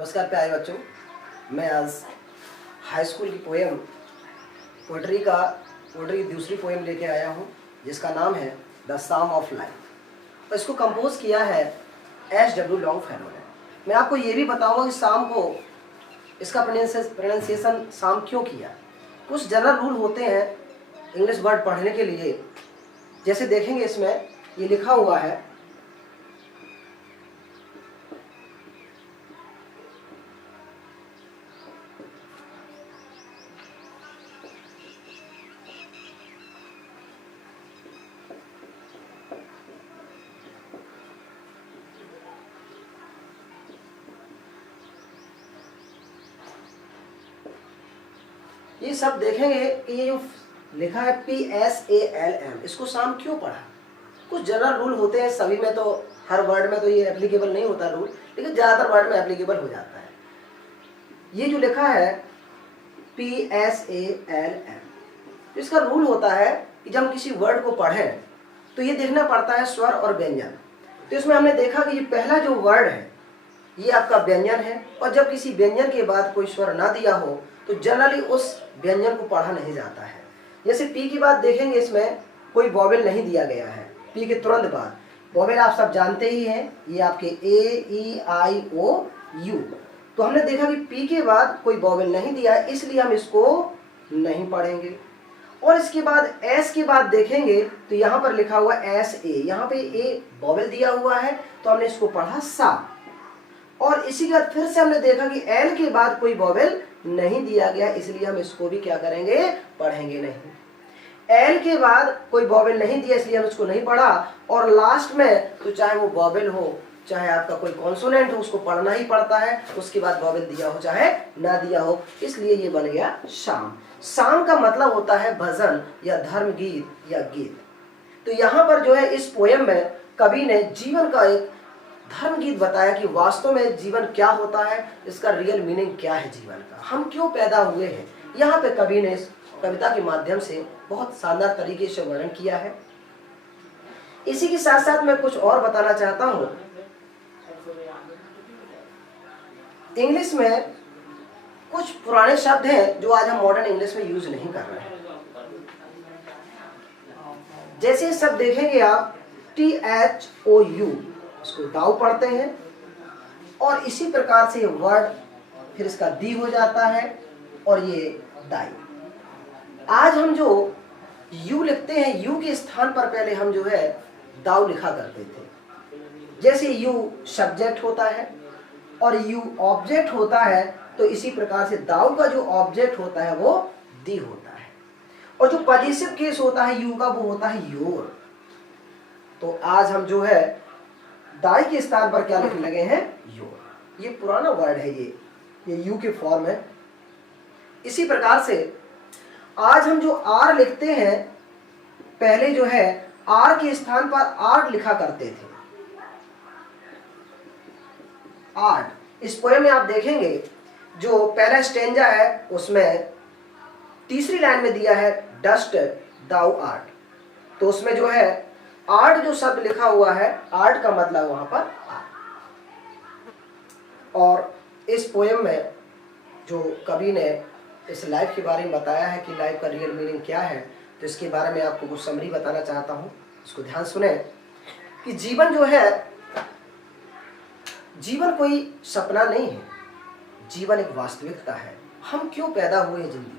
नमस्कार प्यारे बच्चों, मैं आज हाई स्कूल की पोएट्री की दूसरी पोएम लेके आया हूँ जिसका नाम है द साम ऑफ लाइफ। और इसको कंपोज किया है एच.डब्ल्यू. लॉन्गफेलो ने। मैं आपको ये भी बताऊंगा कि शाम को इसका प्रोनाउंसिएशन शाम क्यों किया। कुछ जनरल रूल होते हैं इंग्लिश वर्ड पढ़ने के लिए। जैसे देखेंगे इसमें ये लिखा हुआ है, ये सब देखेंगे कि ये जो लिखा है PSALM, इसको शाम क्यों पढ़ा। कुछ जनरल रूल होते हैं, सभी में तो हर वर्ड में तो ये एप्लीकेबल नहीं होता रूल, लेकिन ज़्यादातर वर्ड में एप्लीकेबल हो जाता है। ये जो लिखा है PSALM, इसका रूल होता है कि जब हम किसी वर्ड को पढ़ें तो ये देखना पड़ता है स्वर और व्यंजन। तो इसमें हमने देखा कि ये पहला जो वर्ड है ये आपका व्यंजन है, और जब किसी व्यंजन के बाद कोई स्वर ना दिया हो तो जनरली उस व्यंजन को पढ़ा नहीं जाता है। जैसे पी की बात देखेंगे, इसमें कोई वॉवेल नहीं दिया गया है। पी के तुरंत बाद वॉवेल आप सब जानते ही हैं, ये आपके A, E, I, O, U। तो हमने देखा कि पी के बाद कोई वॉवेल नहीं दिया है, इसलिए हम इसको नहीं पढ़ेंगे। और इसके बाद एस के बाद देखेंगे तो यहाँ पर लिखा हुआ SA, यहाँ पे ए वॉवेल दिया हुआ है तो हमने इसको पढ़ा सा। और इसी के बाद फिर से हमने देखा कि एल के बाद कोई वॉवेल नहीं दिया गया, इसलिए हम इसको भी क्या करेंगे, पढ़ेंगे नहीं। एल के बाद कोई वॉवेल नहीं दिया इसलिए हम इसको नहीं पढ़ा। और लास्ट में तो चाहे वो वॉवेल हो चाहे आपका कोई कॉन्सोनेंट हो, उसको पढ़ना ही पड़ता है। उसके बाद वॉवेल दिया हो चाहे ना दिया हो, इसलिए ये बन गया शाम। शाम का मतलब होता है भजन या धर्म गीत या गीत। तो यहाँ पर जो है इस पोएम में कवि ने जीवन का एक धर्म गीत बताया कि वास्तव में जीवन क्या होता है, इसका रियल मीनिंग क्या है जीवन का, हम क्यों पैदा हुए हैं। यहाँ पे कवि ने इस कविता के माध्यम से बहुत शानदार तरीके से वर्णन किया है। इसी के साथ साथ मैं कुछ और बताना चाहता हूँ। इंग्लिश में कुछ पुराने शब्द हैं जो आज हम मॉडर्न इंग्लिश में यूज नहीं कर रहे हैं। जैसे शब्द देखेंगे आप THOU, इसको दाऊ पढ़ते हैं, और इसी प्रकार से वर्ड फिर इसका दी हो जाता है और ये दाई। आज हम जो यू लिखते हैं, यू के स्थान पर पहले हम जो है दाऊ लिखा करते थे। जैसे यू सब्जेक्ट होता है और यू ऑब्जेक्ट होता है, तो इसी प्रकार से दाऊ का जो ऑब्जेक्ट होता है वो दी होता है, और जो पॉजिटिव केस होता है यू का वो होता है योर। तो आज हम जो है दाई के स्थान पर क्या लिखने लगे हैं, योर। ये पुराना वर्ड है, ये यू के फॉर्म है। इसी प्रकार से आज हम जो आर लिखते हैं, पहले जो है आर के स्थान पर आर्ट लिखा करते थे, आर्ट। इस पोएम में आप देखेंगे जो पहला स्टेंजा है उसमें तीसरी लाइन में दिया है डस्ट दाउ आर्ट। तो उसमें जो है आर्ट जो शब्द लिखा हुआ है, आर्ट का मतलब वहां पर आर्ट। और इस पोएम में जो कवि ने इस लाइफ के बारे में बताया है कि लाइफ का रियल मीनिंग क्या है, तो इसके बारे में आपको कुछ समरी बताना चाहता हूं। इसको ध्यान सुने कि जीवन जो है, जीवन कोई सपना नहीं है, जीवन एक वास्तविकता है। हम क्यों पैदा हुए हैं जिंदगी,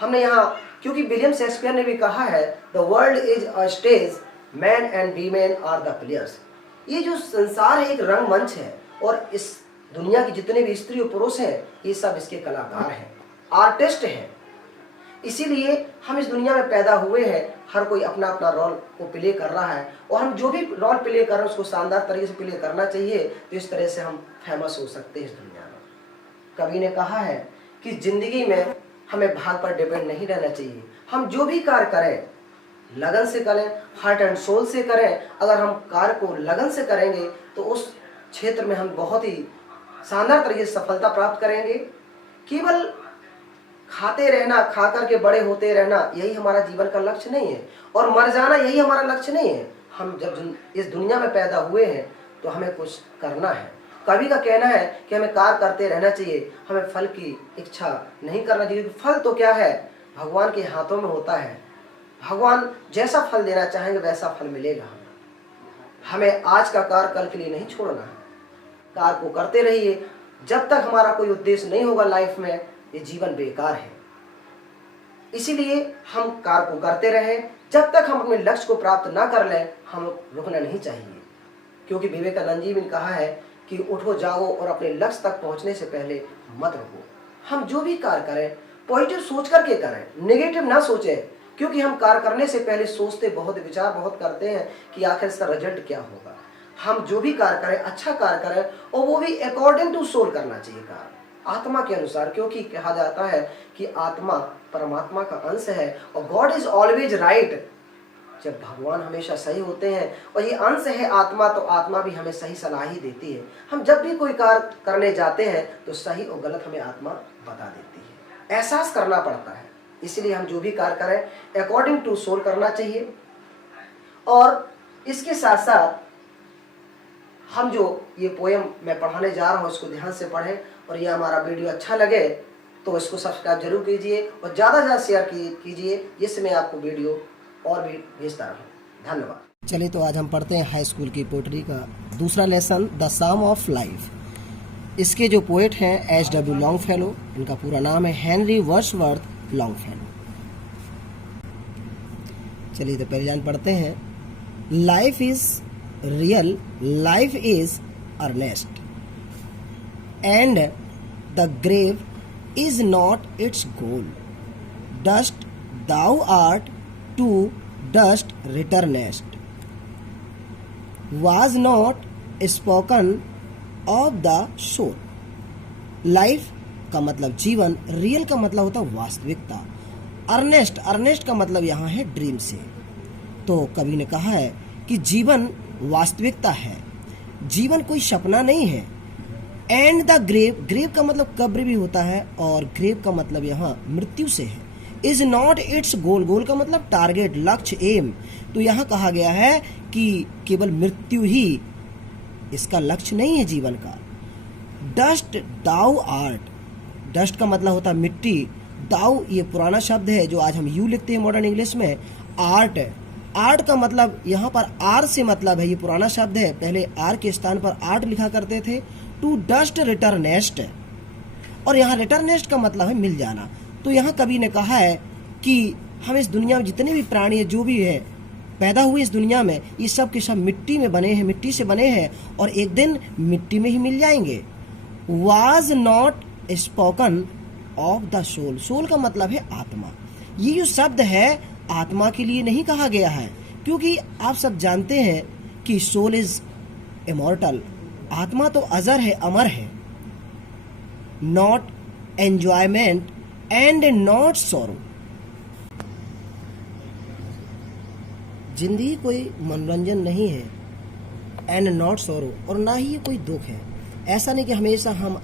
हमने यहाँ, क्योंकि विलियम शेक्सपियर ने भी कहा है the world is a stage, man and women are the players. ये जो संसार है एक रंगमंच है, और इस दुनिया की जितने भी स्त्री और पुरुष हैं ये सब इसके कलाकार हैं, आर्टिस्ट हैं। इसीलिए हम इस दुनिया में पैदा हुए हैं। हर कोई अपना अपना रोल को प्ले कर रहा है, और हम जो भी रोल प्ले कर रहे हैं उसको शानदार तरीके से प्ले करना चाहिए, तो इस तरह से हम फेमस हो सकते हैं इस दुनिया में। कवि ने कहा है कि जिंदगी में हमें भाग पर डिपेंड नहीं रहना चाहिए। हम जो भी कार्य करें लगन से करें, हार्ट एंड सोल से करें। अगर हम कार्य को लगन से करेंगे तो उस क्षेत्र में हम बहुत ही शानदार तरीके से सफलता प्राप्त करेंगे। केवल खाते रहना, खा करके बड़े होते रहना, यही हमारा जीवन का लक्ष्य नहीं है, और मर जाना यही हमारा लक्ष्य नहीं है। हम जब इस दुनिया में पैदा हुए हैं तो हमें कुछ करना है, कवि का कहना है कि हमें कार्य करते रहना चाहिए, हमें फल की इच्छा नहीं करना चाहिए, क्योंकि फल तो क्या है, भगवान के हाथों में होता है। भगवान जैसा फल देना चाहेंगे वैसा फल मिलेगा। हमें आज का कार्य कल के लिए नहीं छोड़ना है, कार्य को करते रहिए। जब तक हमारा कोई उद्देश्य नहीं होगा लाइफ में, ये जीवन बेकार है। इसीलिए हम कार्य को करते रहें। जब तक हम अपने लक्ष्य को प्राप्त ना कर लें, हम रुकना नहीं चाहिए, क्योंकि विवेकानंद जी ने कहा है कि उठो जाओ और अपने लक्ष्य तक पहुंचने से पहले मत रुको। हम जो भी कार्य करें पॉजिटिव सोच करके करें, नेगेटिव ना सोचें, क्योंकि हम कार्य करने से पहले सोचते बहुत, विचार बहुत करते हैं कि आखिर इसका रिजल्ट क्या होगा। हम जो भी कार्य करें, अच्छा कार्य करें, और वो भी अकॉर्डिंग टू सोल करना चाहिए, कार्य आत्मा के अनुसार, क्योंकि कहा जाता है कि आत्मा परमात्मा का अंश है और गॉड इज ऑलवेज राइट। जब भगवान हमेशा सही होते हैं और ये अंश है आत्मा, तो आत्मा भी हमें सही सलाह ही देती है। हम जब भी कोई कार्य करने जाते हैं तो सही और गलत हमें आत्मा बता देती है, एहसास करना पड़ता है। इसलिए हम जो भी कार्य करें अकॉर्डिंग टू सोल करना चाहिए। और इसके साथ साथ हम जो ये पोएम मैं पढ़ाने जा रहा हूँ इसको ध्यान से पढ़ें, और ये हमारा वीडियो अच्छा लगे तो इसको सब्सक्राइब जरूर कीजिए और ज़्यादा से ज़्यादा शेयर कीजिए, जिससे मैं आपको वीडियो और भी भेजता रहूँ। धन्यवाद। चलिए तो आज हम पढ़ते हैं हाई स्कूल की पोएट्री का दूसरा lesson, the sum of life. इसके जो पोएट हैं H.W. लॉन्गफेलो, इनका पूरा नाम है हेनरी वर्ड्सवर्थ लॉन्गफेलो। चलिए तो पहली लाइन पढ़ते हैं। Life is real, life is earnest, and the grave is not its goal. Dust thou art, to dust returnest. Was not spoken of the soul. Life का मतलब जीवन, रियल का मतलब होता है वास्तविकता, अर्नेस्ट, अर्नेस्ट का मतलब यहाँ है ड्रीम से। तो कवि ने कहा है कि जीवन वास्तविकता है, जीवन कोई सपना नहीं है। एंड द ग्रेव, ग्रेव का मतलब कब्र भी होता है, और ग्रेव का मतलब यहाँ मृत्यु से है। इज नॉट इट्स गोल, गोल का मतलब टारगेट, लक्ष्य, एम। तो यहाँ कहा गया है कि केवल मृत्यु ही इसका लक्ष्य नहीं है जीवन का। डस्ट दाउ आर्ट, डस्ट का मतलब होता है मिट्टी, दाउ ये पुराना शब्द है जो आज हम यू लिखते हैं मॉडर्न इंग्लिश में। आर्ट, आर्ट का मतलब यहाँ पर आर से मतलब है, ये पुराना शब्द है, पहले आर के स्थान पर आर्ट लिखा करते थे। टू डस्ट रिटर्नेस्ट, और यहाँ रिटर्नेस्ट का मतलब है मिल जाना। तो यहाँ कवि ने कहा है कि हम इस दुनिया में जितने भी प्राणी है, जो भी है पैदा हुए इस दुनिया में, ये सब के सब मिट्टी में बने हैं, मिट्टी से बने हैं, और एक दिन मिट्टी में ही मिल जाएंगे। Was not spoken of the soul, soul का मतलब है आत्मा। ये जो शब्द है आत्मा के लिए नहीं कहा गया है, क्योंकि आप सब जानते हैं कि सोल इज इमॉर्टल, आत्मा तो अजर है, अमर है। Not enjoyment and not sorrow, जिंदगी कोई मनोरंजन नहीं है, एंड नॉट सॉरो, और ना ही ये कोई दुख है। ऐसा नहीं कि हमेशा हम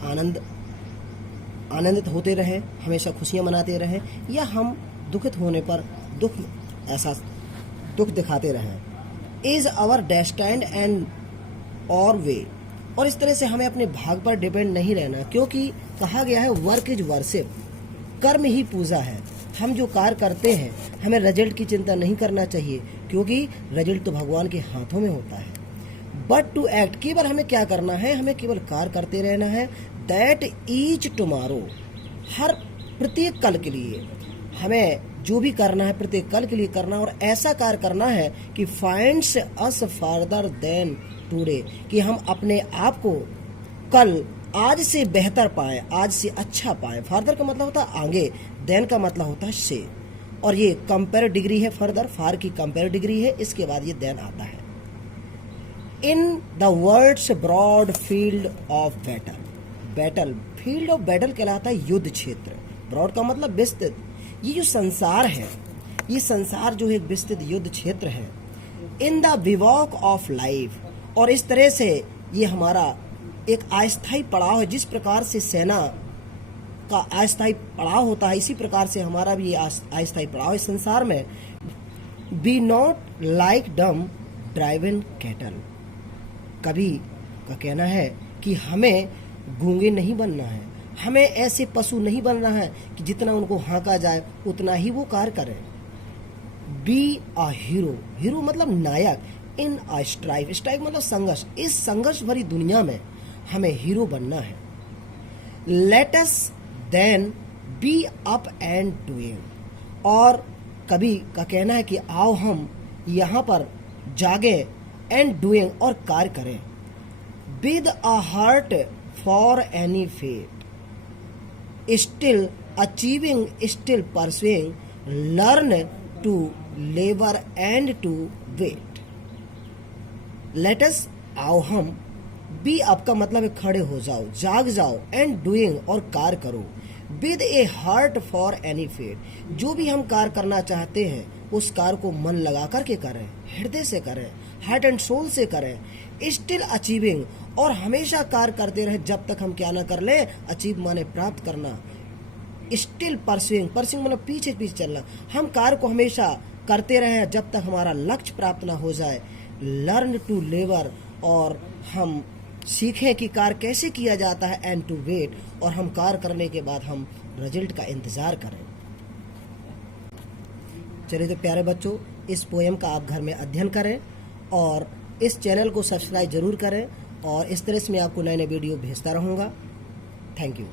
आनंदित होते रहे, हमेशा खुशियां मनाते रहे, या हम दुखित होने पर दुख दिखाते रहे। इज आवर डेस्टाइंड एंड और वे, और इस तरह से हमें अपने भाग पर डिपेंड नहीं रहना, क्योंकि कहा गया है वर्क इज वर्शिप, कर्म ही पूजा है। हम जो कार्य करते हैं हमें रिजल्ट की चिंता नहीं करना चाहिए, क्योंकि रिजल्ट तो भगवान के हाथों में होता है। बट टू एक्ट, केवल हमें क्या करना है, हमें केवल कार्य करते रहना है। दैट ईच टुमारो, हर प्रत्येक कल के लिए हमें जो भी करना है प्रत्येक कल के लिए करना, और ऐसा कार्य करना है कि फाइंड्स अस फर्दर देन टुडे, कि हम अपने आप को कल आज से बेहतर पाए, आज से अच्छा पाए। फर्दर का मतलब होता है आगे, देन का मतलब होता है से, और ये कंपेयर डिग्री है। फर्दर फार की कंपेयर डिग्री है, इसके बाद ये देन आता है। In the world's broad field of battle, battle field of battle कहलाता है युद्ध क्षेत्र, ब्रॉड का मतलब विस्तृत। ये जो संसार है, ये संसार जो है एक विस्तृत युद्ध क्षेत्र है। इन द विवॉक ऑफ लाइफ, और इस तरह से ये हमारा एक अस्थायी पड़ाव है। जिस प्रकार से सेना का अस्थायी पड़ाव होता है, इसी प्रकार से हमारा भी अस्थायी पड़ाव है संसार में। Be not like dumb driven cattle, कवि का कहना है कि हमें गूंगे नहीं बनना है, हमें ऐसे पशु नहीं बनना है कि जितना उनको हाँका जाए उतना ही वो कार्य करें। बी अ हीरो, हीरो मतलब नायक, इन अ स्ट्राइक, स्ट्राइक मतलब संघर्ष, इस संघर्ष भरी दुनिया में हमें हीरो बनना है। Let us then be up and doing, और कवि का कहना है कि आओ हम यहाँ पर जागे एंड डूइंग और कार्य करें। With a heart for any fate, still achieving, still pursuing, learn to labour and to wait. Let's आओ हम, बी आपका मतलब है खड़े हो जाओ, जाग जाओ, एंड डूइंग और कार्य करो, with a heart for any fate, जो भी हम कार्य करना चाहते हैं उस कार्य को मन लगा करके करें, हृदय से करें, हार्ट एंड सोल से करें। स्टिल अचीविंग, और हमेशा कार्य करते रहे जब तक हम क्या ना कर ले, अचीव माने प्राप्त करना। स्टिल परसुइंग, परसुइंग मतलब पीछे पीछे चलना, हम कार्य को हमेशा करते रहे जब तक हमारा लक्ष्य प्राप्त ना हो जाए। लर्न टू लेबर, और हम सीखें कि कार्य कैसे किया जाता है। एंड टू वेट, और हम कार्य करने के बाद हम रिजल्ट का इंतजार करें। चलिए तो प्यारे बच्चों, इस पोएम का आप घर में अध्ययन करें और इस चैनल को सब्सक्राइब जरूर करें, और इस तरह से मैं आपको नए नए वीडियो भेजता रहूँगा। Thank you.